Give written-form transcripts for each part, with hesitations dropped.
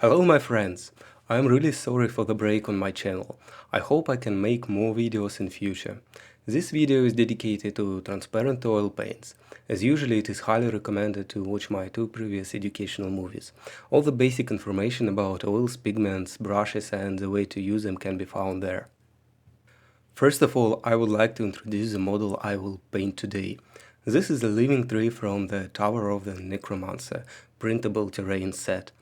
Hello my friends, I'm really sorry for the break on my channel. I hope I can make more videos in future. This video is dedicated to transparent oil paints. As usually it is highly recommended to watch my two previous educational movies. All the basic information about oils, pigments, brushes and the way to use them can be found there. First of all, I would like to introduce the model I will paint today. This is a living tree from the Tower of the Necromancer printable terrain set.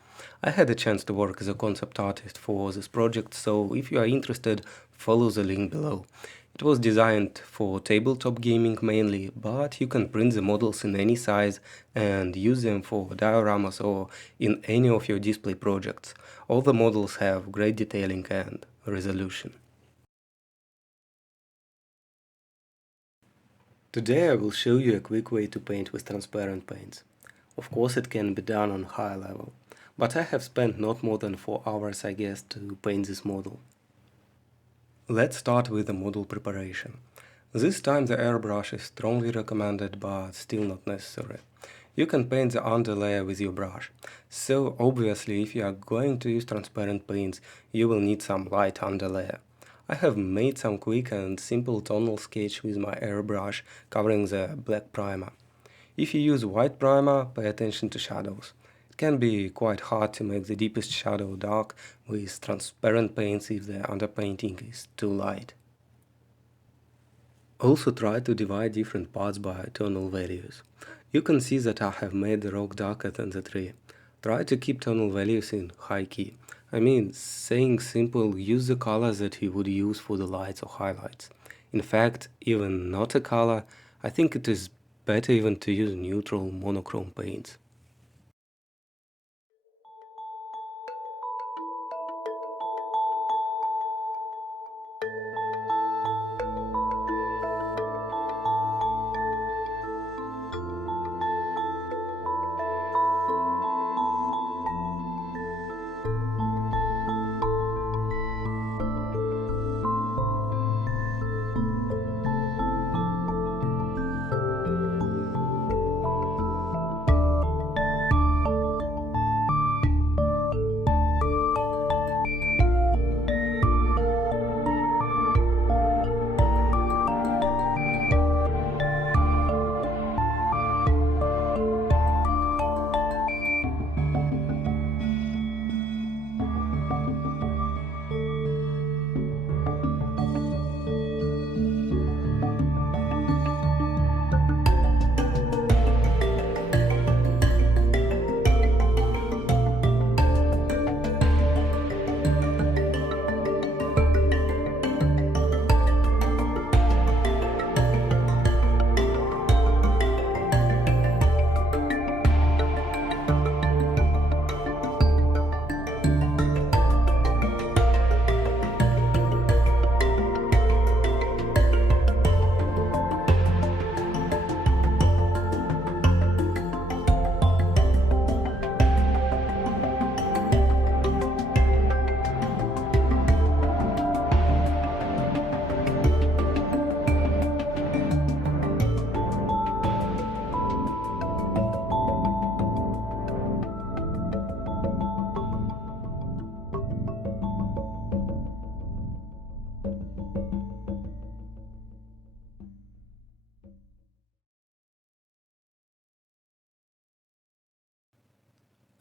I had a chance to work as a concept artist for this project, so if you are interested, follow the link below. It was designed for tabletop gaming mainly, but you can print the models in any size and use them for dioramas or in any of your display projects. All the models have great detailing and resolution. Today I will show you a quick way to paint with transparent paints. Of course it can be done on high level, but I have spent not more than 4 hours I guess to paint this model. Let's start with the model preparation. This time the airbrush is strongly recommended but still not necessary. You can paint the underlayer with your brush. So obviously if you are going to use transparent paints, you will need some light underlayer. I have made some quick and simple tonal sketch with my airbrush covering the black primer. If you use white primer, pay attention to shadows. It can be quite hard to make the deepest shadow dark with transparent paints if the underpainting is too light. Also try to divide different parts by tonal values. You can see that I have made the rock darker than the tree. Try to keep tonal values in high key. I mean, saying simple, use the colors that you would use for the lights or highlights. In fact, even not a color, I think it is better even to use neutral monochrome paints.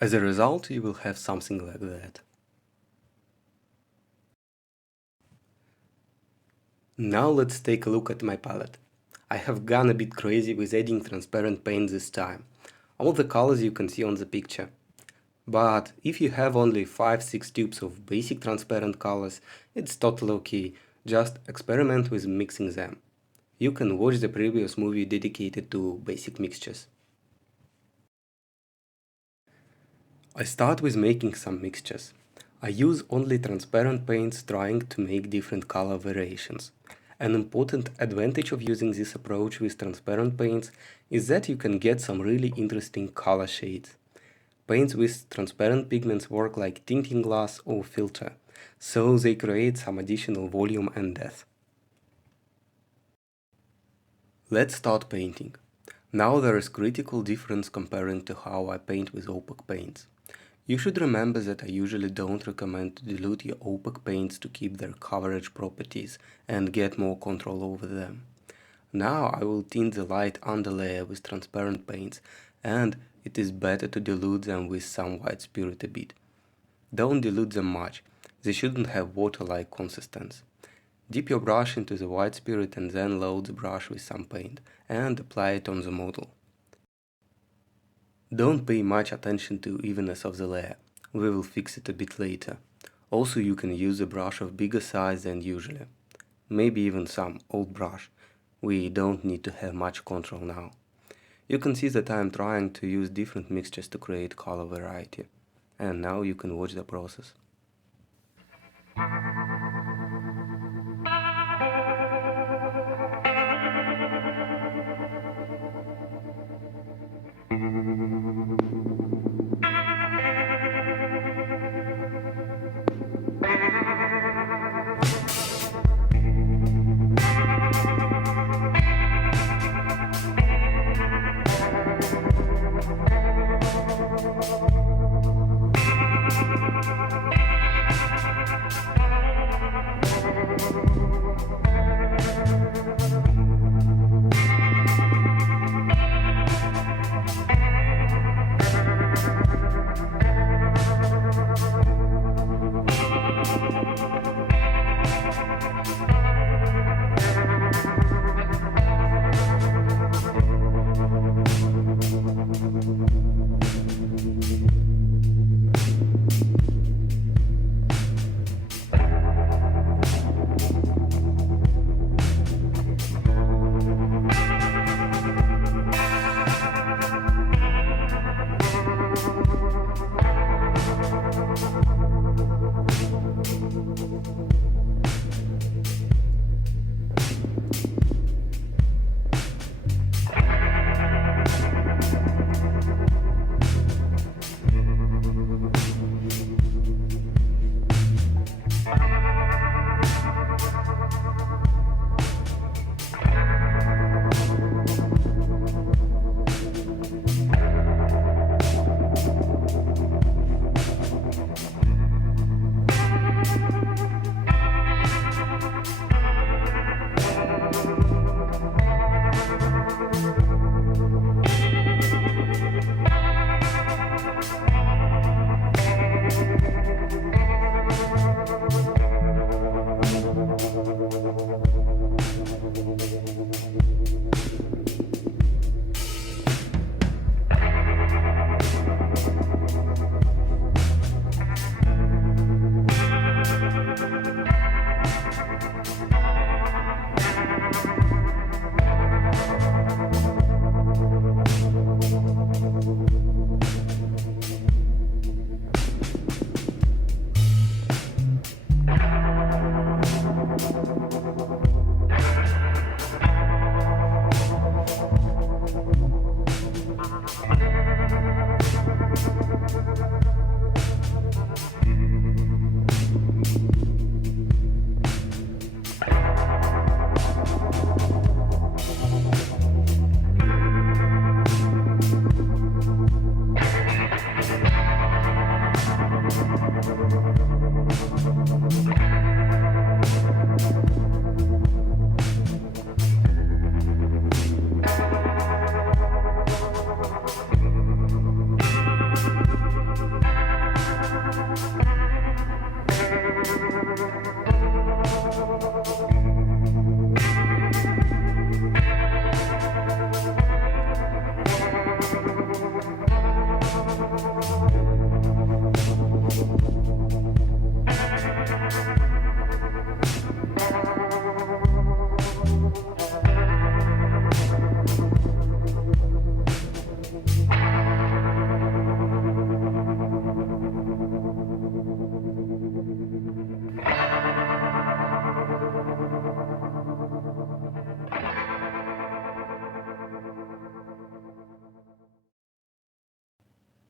As a result, you will have something like that. Now let's take a look at my palette. I have gone a bit crazy with adding transparent paint this time. All the colors you can see on the picture. But if you have only 5-6 tubes of basic transparent colors, it's totally okay, just experiment with mixing them. You can watch the previous movie dedicated to basic mixtures. I start with making some mixtures. I use only transparent paints trying to make different color variations. An important advantage of using this approach with transparent paints is that you can get some really interesting color shades. Paints with transparent pigments work like tinting glass or filter, so they create some additional volume and depth. Let's start painting. Now there is critical difference comparing to how I paint with opaque paints. You should remember that I usually don't recommend to dilute your opaque paints to keep their coverage properties and get more control over them. Now I will tint the light underlayer with transparent paints, and it is better to dilute them with some white spirit a bit. Don't dilute them much, they shouldn't have water-like consistency. Dip your brush into the white spirit and then load the brush with some paint and apply it on the model. Don't pay much attention to evenness of the layer, we will fix it a bit later. Also, you can use a brush of bigger size than usually. Maybe even some old brush. We don't need to have much control now. You can see that I am trying to use different mixtures to create color variety. And now you can watch the process.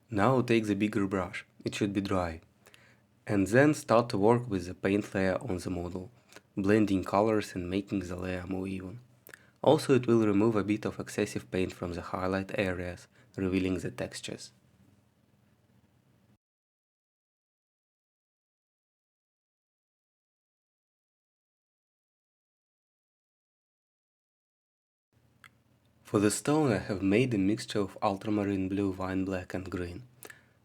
Now take the bigger brush, it should be dry, and then start to work with the paint layer on the model, blending colors and making the layer more even. Also, it will remove a bit of excessive paint from the highlight areas, revealing the textures. For the stone I have made a mixture of ultramarine blue, wine black and green.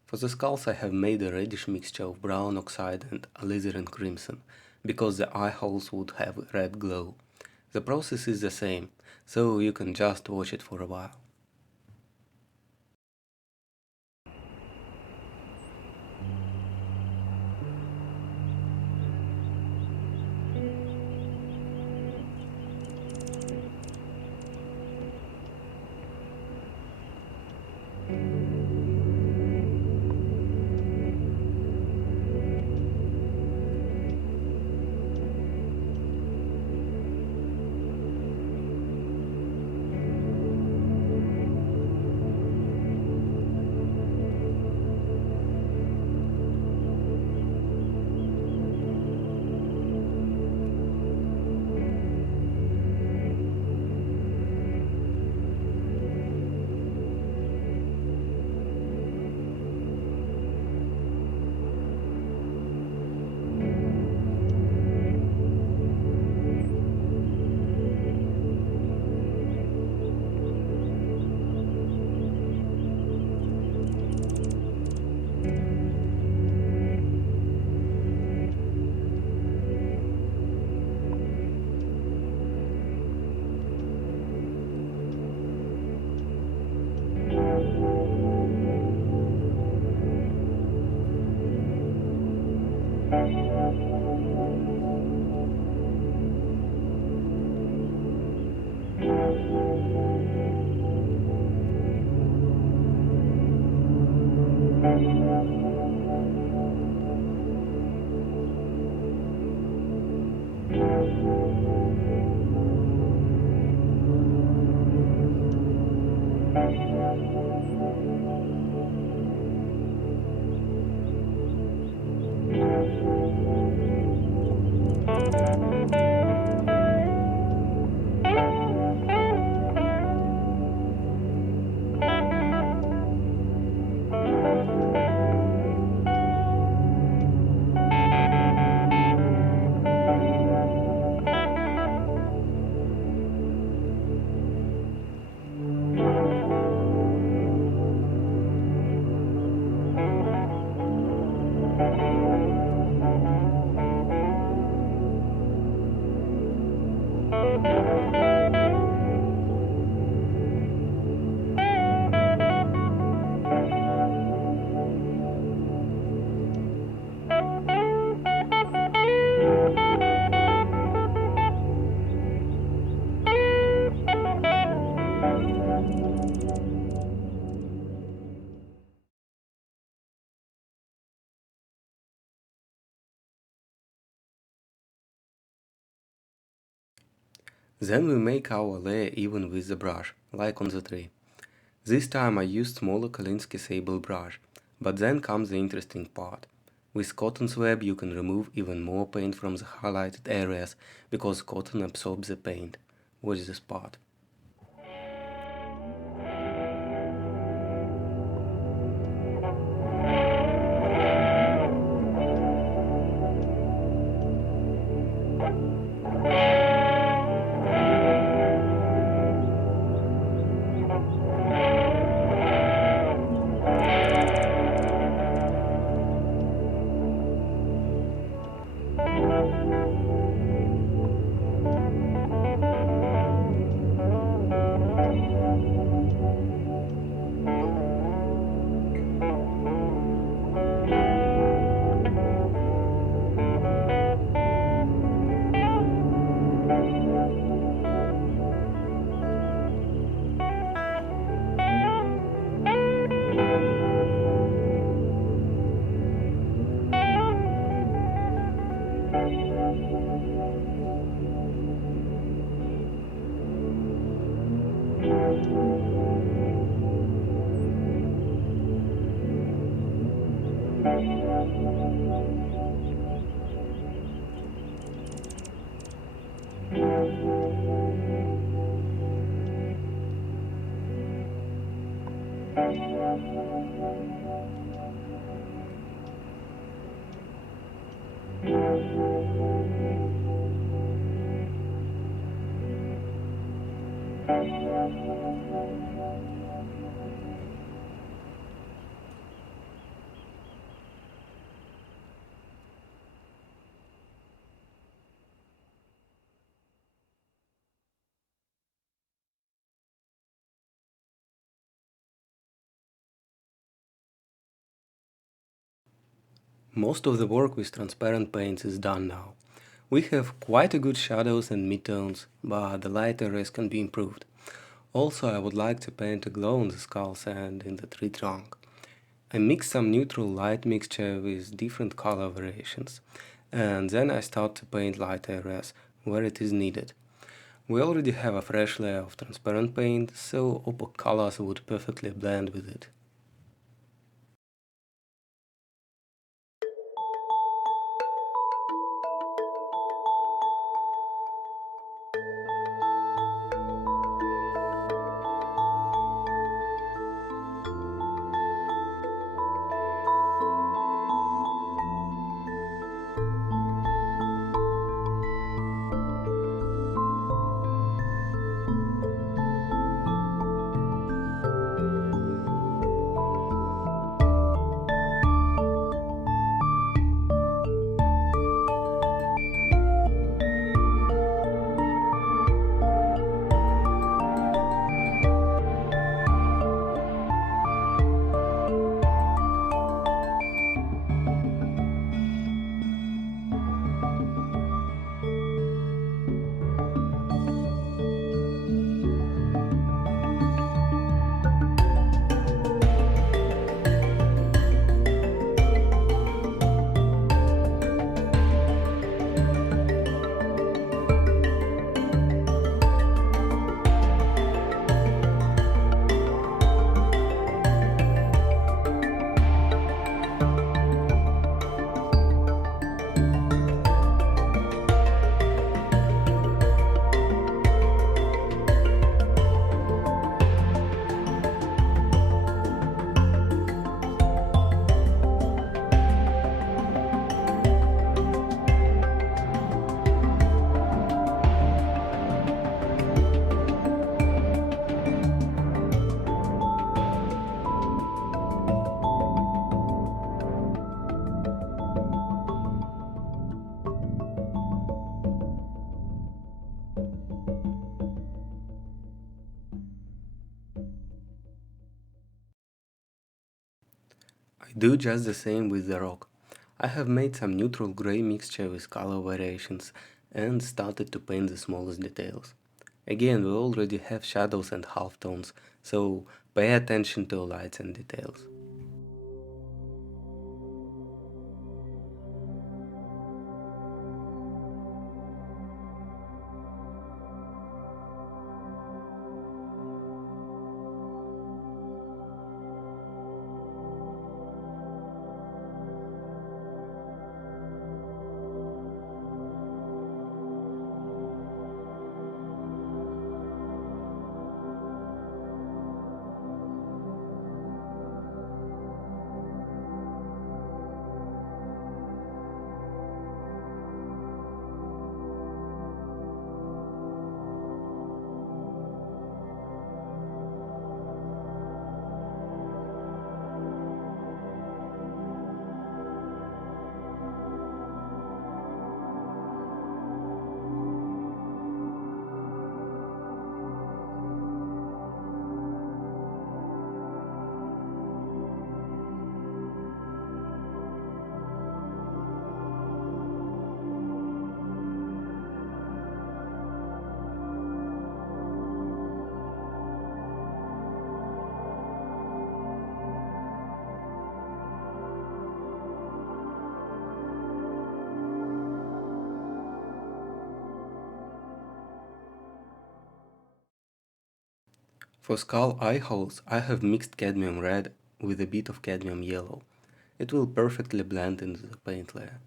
For the skulls I have made a reddish mixture of brown oxide and alizarin crimson, because the eye holes would have a red glow. The process is the same, so you can just watch it for a while. Then we make our layer even with the brush, like on the tree. This time I used smaller Kolinsky sable brush, but then comes the interesting part. With cotton swab you can remove even more paint from the highlighted areas, because cotton absorbs the paint. Watch this part. Most of the work with transparent paints is done now. We have quite a good shadows and midtones, but the light areas can be improved. Also, I would like to paint a glow on the skulls and in the tree trunk. I mix some neutral light mixture with different color variations, and then I start to paint light areas where it is needed. We already have a fresh layer of transparent paint, so opaque colors would perfectly blend with it. I do just the same with the rock. I have made some neutral gray mixture with color variations and started to paint the smallest details. Again, we already have shadows and halftones, so pay attention to lights and details. For skull eye holes, I have mixed cadmium red with a bit of cadmium yellow. It will perfectly blend into the paint layer.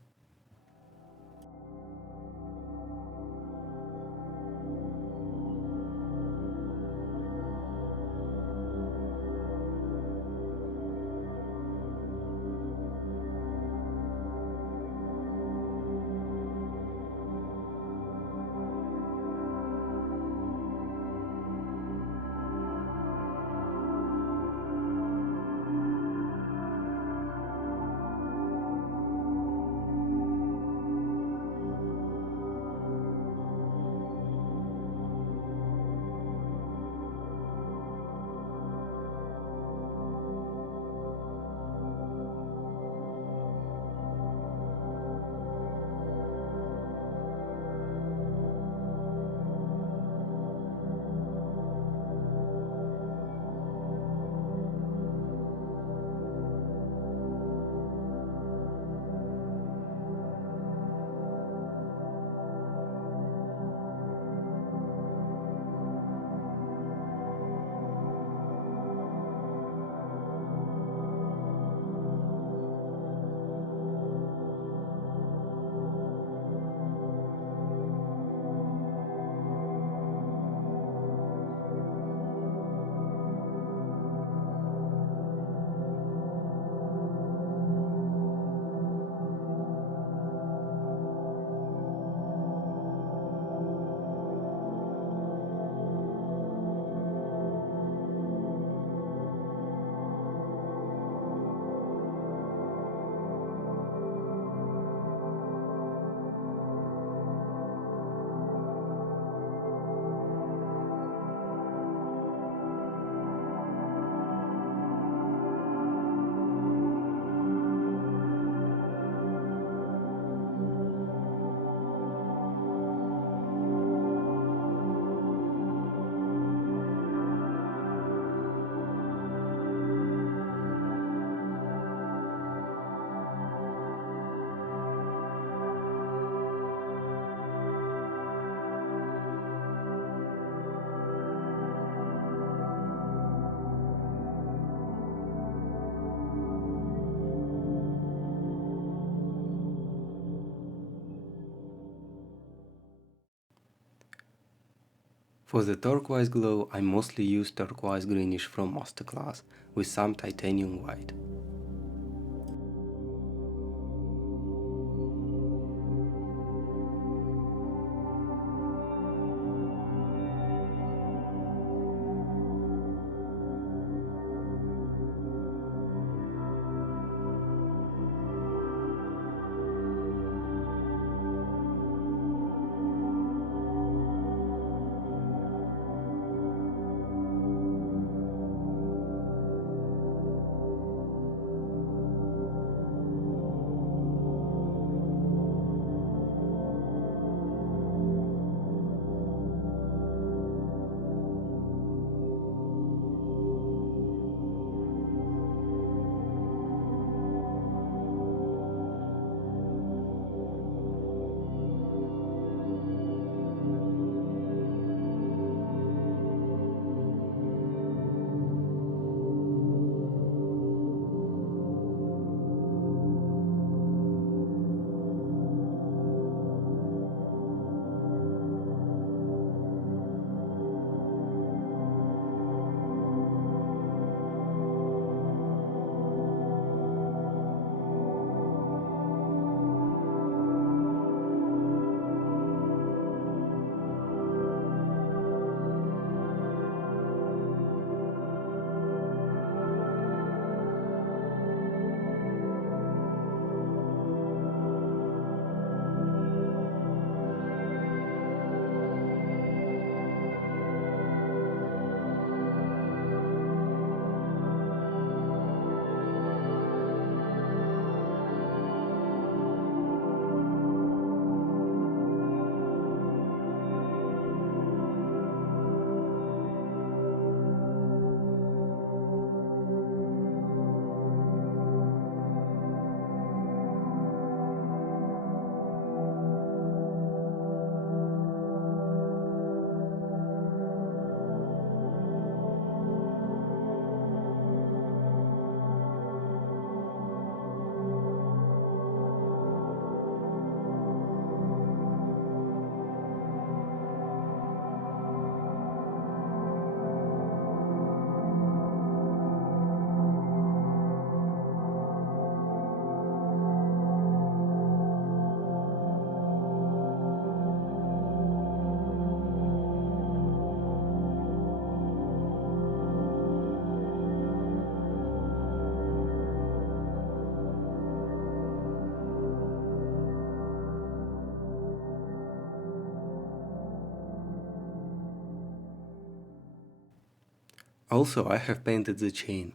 For the turquoise glow, I mostly use turquoise greenish from Masterclass with some titanium white. Also, I have painted the chain.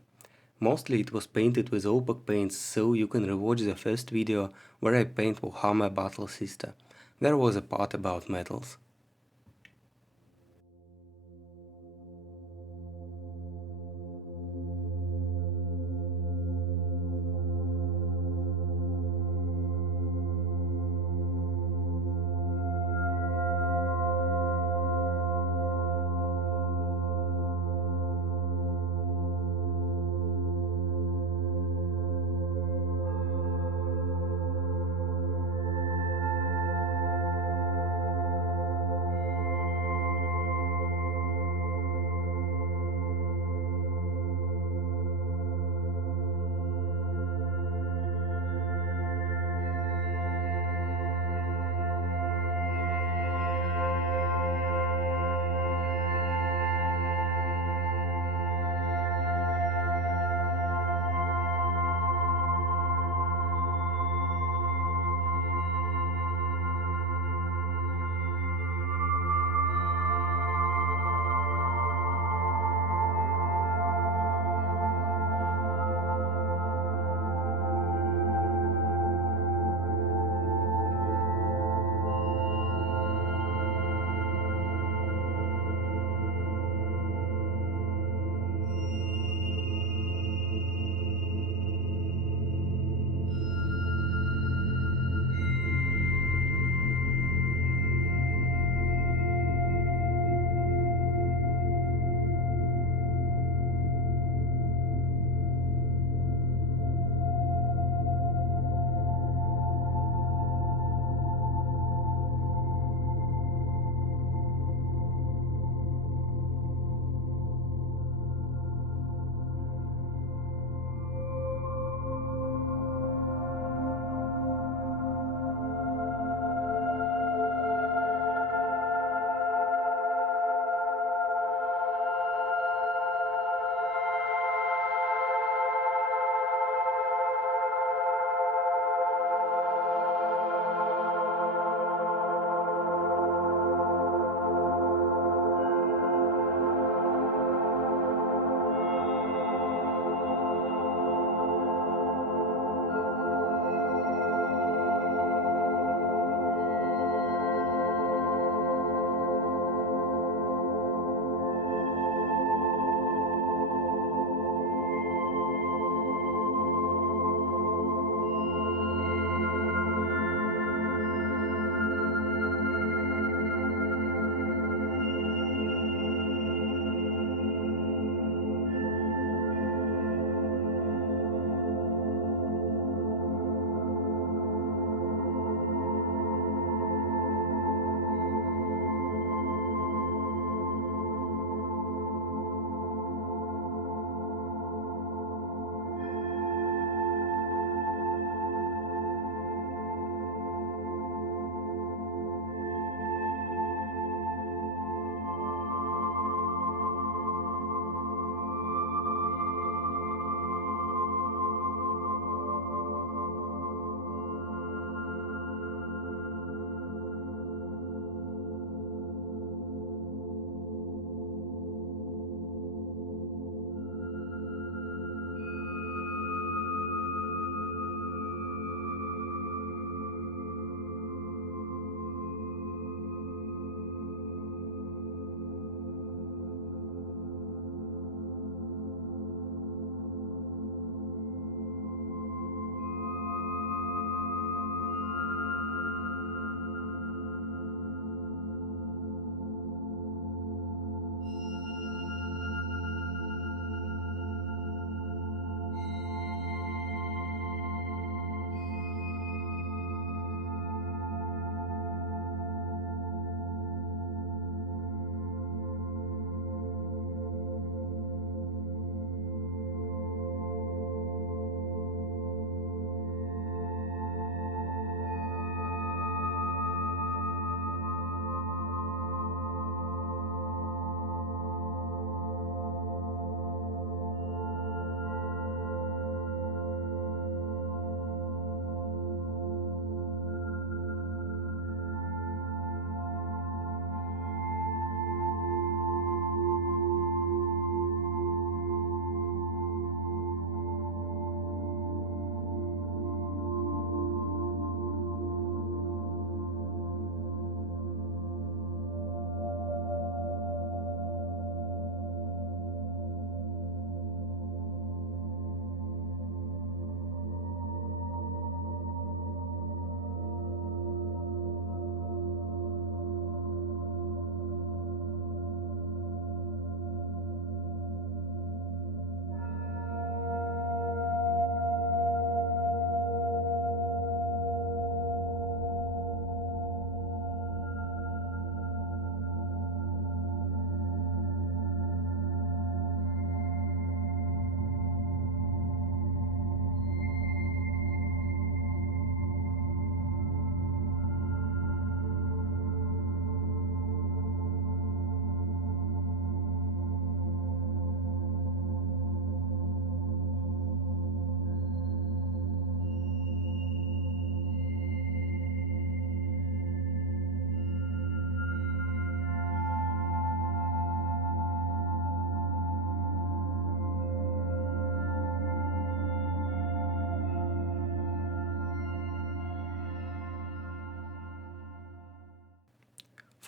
Mostly it was painted with opaque paints, so you can rewatch the first video where I paint Warhammer Battle Sister. There was a part about metals.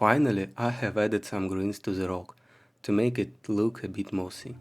Finally, I have added some greens to the rock to make it look a bit mossy.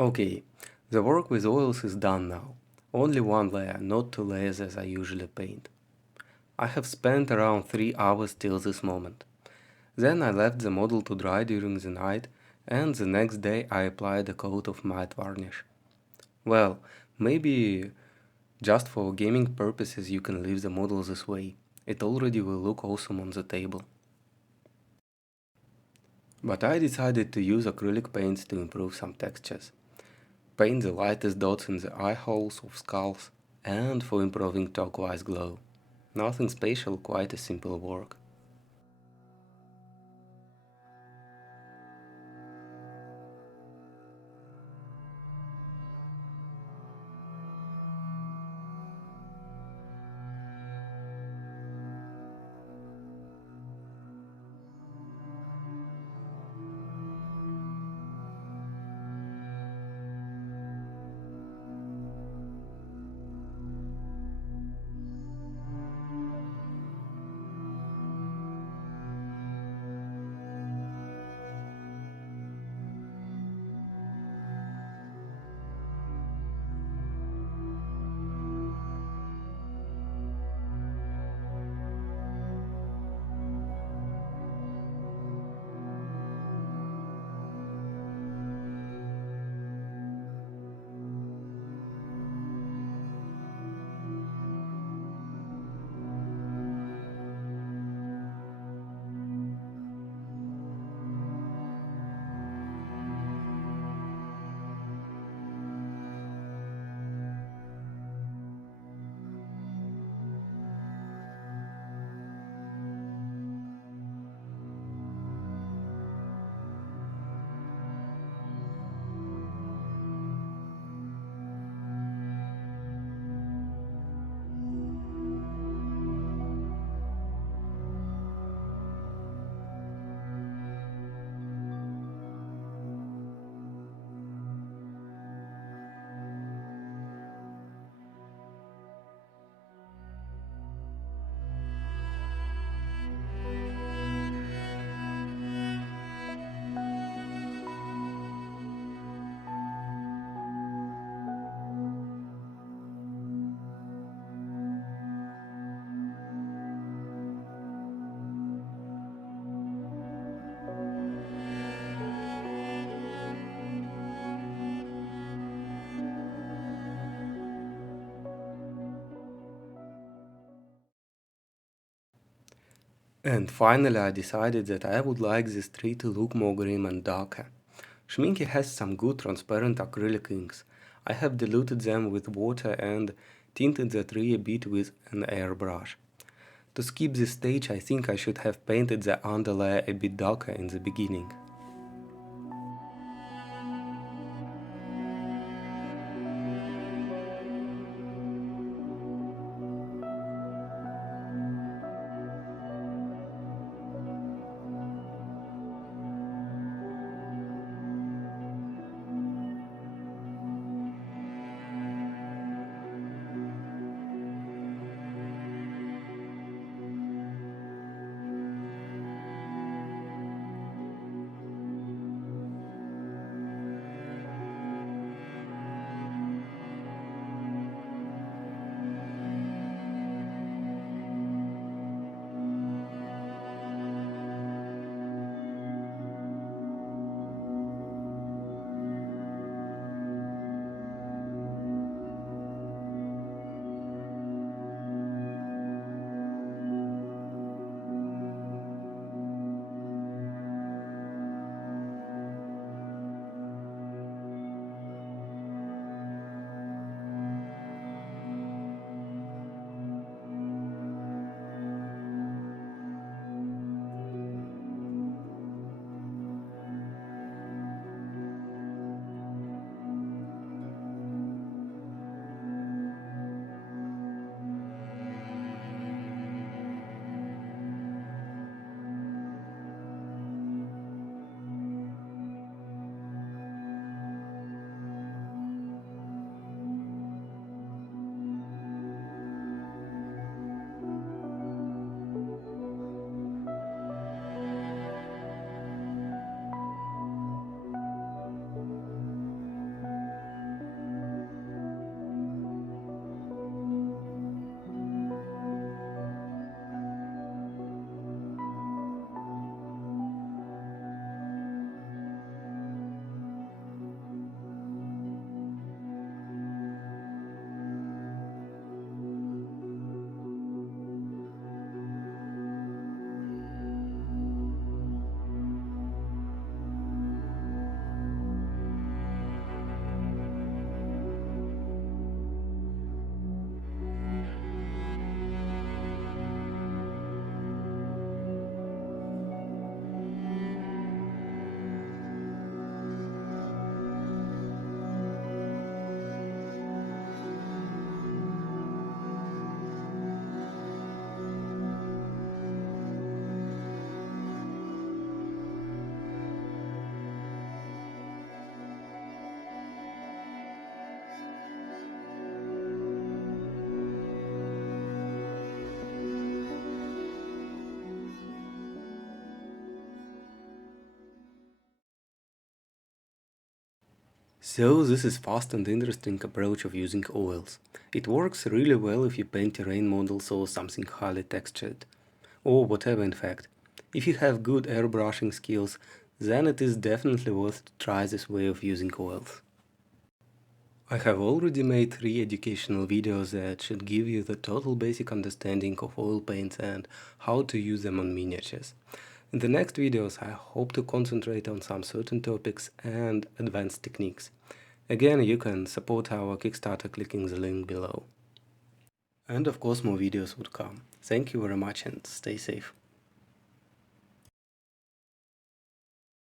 Okay, the work with oils is done now. Only one layer, not two layers as I usually paint. I have spent around 3 hours till this moment. Then I left the model to dry during the night, and the next day I applied a coat of matte varnish. Well, maybe just for gaming purposes you can leave the model this way. It already will look awesome on the table. But I decided to use acrylic paints to improve some textures. Paint the lightest dots in the eye holes of skulls, and for improving turquoise glow. Nothing special, quite a simple work. And finally I decided that I would like this tree to look more grim and darker. Schminke has some good transparent acrylic inks. I have diluted them with water and tinted the tree a bit with an airbrush. To skip this stage, I think I should have painted the underlayer a bit darker in the beginning. So this is fast and interesting approach of using oils. It works really well if you paint terrain models or something highly textured, or whatever in fact. If you have good airbrushing skills, then it is definitely worth to try this way of using oils. I have already made 3 educational videos that should give you the total basic understanding of oil paints and how to use them on miniatures. In the next videos, I hope to concentrate on some certain topics and advanced techniques. Again, you can support our Kickstarter clicking the link below. And of course, more videos would come. Thank you very much and stay safe.